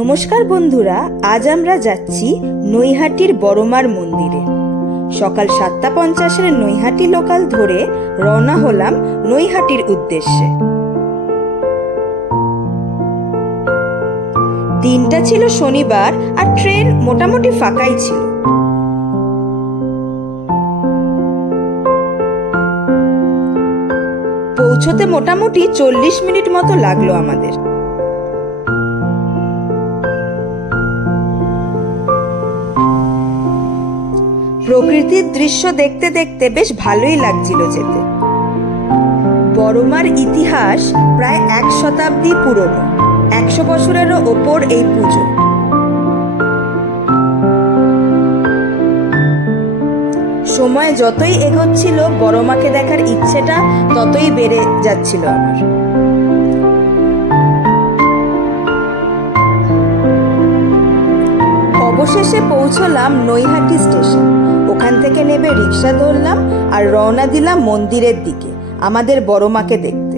নমস্কার বন্ধুরা, আজ আমরা যাচ্ছি নৈহাটির বড়মার মন্দিরে। সকাল 7:50 নৈহাটি লোকাল ধরে রওনা হলাম নৈহাটির উদ্দেশ্যে। দিনটা ছিল শনিবার আর ট্রেন মোটামুটি ফাঁকাই ছিল। পৌঁছতে মোটামুটি 40 মিনিট মতো লাগলো আমাদের। প্রকৃতির দৃশ্য দেখতে দেখতে বেশ ভালোই লাগছিল যেতে। বড়মার ইতিহাস প্রায় 1 শতাব্দী পুরনো। 100 বছরেরও ওপর এই পুজো। সময় যতই এগোচ্ছিল বড়মাকে দেখার ইচ্ছেটা ততই বেড়ে যাচ্ছিল আমার। অবশেষে পৌঁছলাম নৈহাটি স্টেশন। ওখান থেকে নেমে রিক্সা ধরলাম আর রওনা দিলাম মন্দিরের দিকে, আমাদের বড়মাকে দেখতে।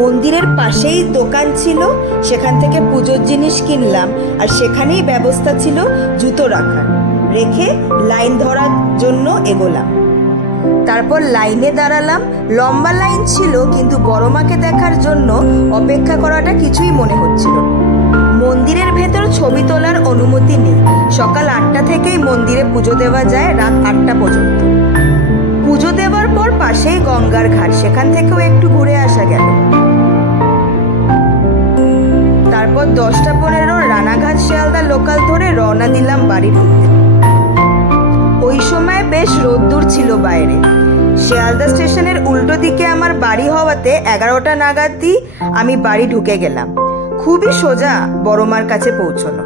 মন্দিরের পাশেই দোকান ছিল, সেখান থেকে পুজোর জিনিস কিনলাম। আর সেখানেই ব্যবস্থা ছিল জুতো রাখার। রেখে লাইন ধরার জন্য এগোলাম। তারপর লাইনে দাঁড়ালাম। লম্বা লাইন ছিল, কিন্তু বড়মাকে দেখার জন্য অপেক্ষা করাটা কিছুই মনে হচ্ছিল না। মন্দিরের ভেতর ছবি তোলার অনুমতি নেই। সকাল 8টা থেকেই মন্দিরে পুজো দেওয়া যায় রাত 8টা পর্যন্ত। পুজো দেওয়ার পর পাশেই গঙ্গার ঘাট, সেখান থেকেও একটু ঘুরে আসা গেল। তারপর 10টা 15 রানাঘাট শিয়ালদা লোকাল ধরে রওনা দিলাম বাড়ি ঢুকতে। ওই সময় বেশ রোদ্দুর ছিল বাইরে। শিয়ালদা স্টেশনের উল্টো দিকে আমার বাড়ি হওয়াতে 11টা নাগাদই আমি বাড়ি ঢুকে গেলাম। খুবই সোজা বড়মার কাছে পৌঁছানো।